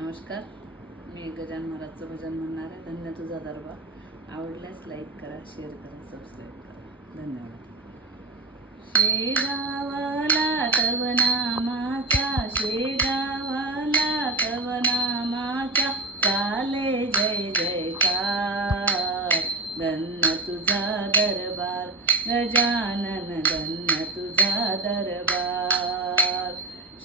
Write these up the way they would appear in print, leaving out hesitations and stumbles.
नमस्कार, मी गजानन महाराजचं भजन म्हणणार आहे. धन्य तुझा दरबार. आवडल्यास लाईक करा, शेअर करा, सबस्क्राईब करा. धन्यवाद. शेगावाला तव नामाचा, शेगावाला तव नामाचा चाले जय जयकार. धन्य तुझा दरबार गजानन, धन्य तुझा दरबार.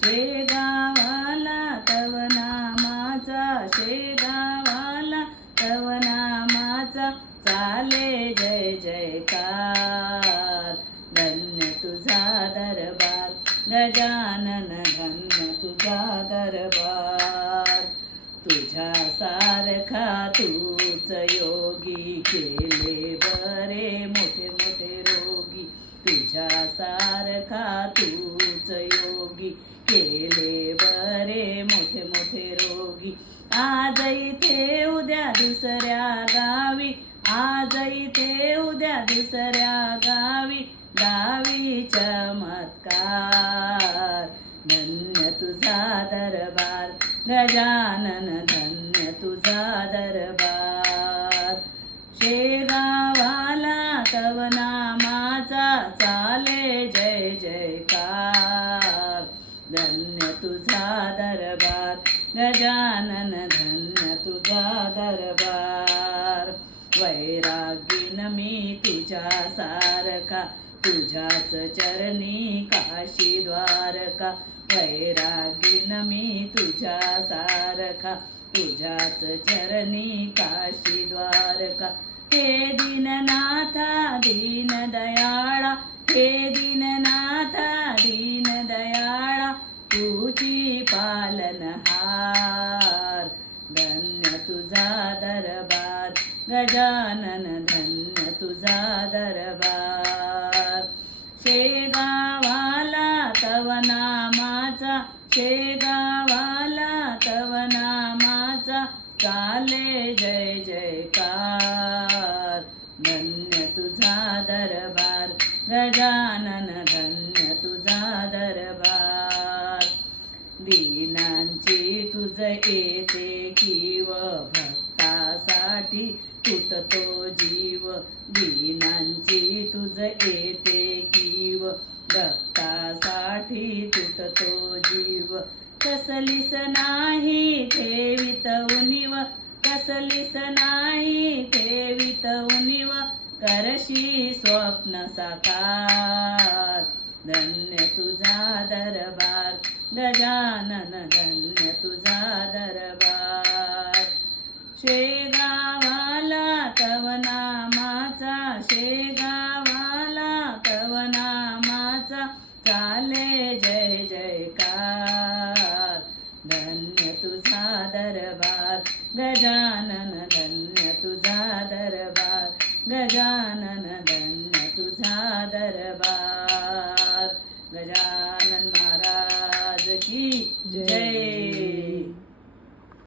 शेगावाला तव नामाचा, शेगावाला तव नामाचा चाले जय जयकार. धन्य तुझा दरबार गजानन, धन्य तुझा दरबार. तुझ्या सारखा तूच योगी, केले बरे मोठे मोठे रोगी. तुझ्या सारखा तूच योगी, केले बरे मोठे मोठे रोगी. आज इथे उद्या दुसऱ्या गावी, आज इथे उद्या दुसऱ्या गावी, गावी चमत्कार. धन्य तुझा दरबार गजानन, धन्य तुझा दरबार. शेगावाला तव नामाचा चाले जय जयकार. धन्य तुझा दरबार गजानन, धन्य तुझा दरबार. वैरागीन मी तुझ्या सारखा, तुझ्याच चरणी काशी द्वारका. वैरागीन मी तुझ्या सारखा, तुझ्याच चरणी काशी द्वारका. हे दीननाथा दीन दयाळा, हे दीननाथा दीन दयाळा, तुझी पालनहार. धन्य तुझा दरबार गजानन, धन्य तुझा दरबार. शेगावाला तव नामाचा, शेगावाला तव नामाचा चाले जय जयकार. धन्य तुझा दरबार गजानन, धन्य तुझा दरबार. दीनांची तुझ येते कीव, भक्तासाठी तुटतो जीव. दीनांची तुझ येते कीव, भक्तासाठी तुटतो जीव. कसलीस नाही ठेवित उणीव, कसलीस नाही ठेवित उणीव, करशी स्वप्न साकार. धन्य तुझा दरबार गजानन, धन्य तुझा दरबार. शेगावाला तव नामाचा, शेगावाला तव नामाचा चाले जय जयकार. धन्य तुझा दरबार गजानन, धन्य तुझा दरबार गजानन, धन्य तुझा दरबार. गजानन महाराज की जय.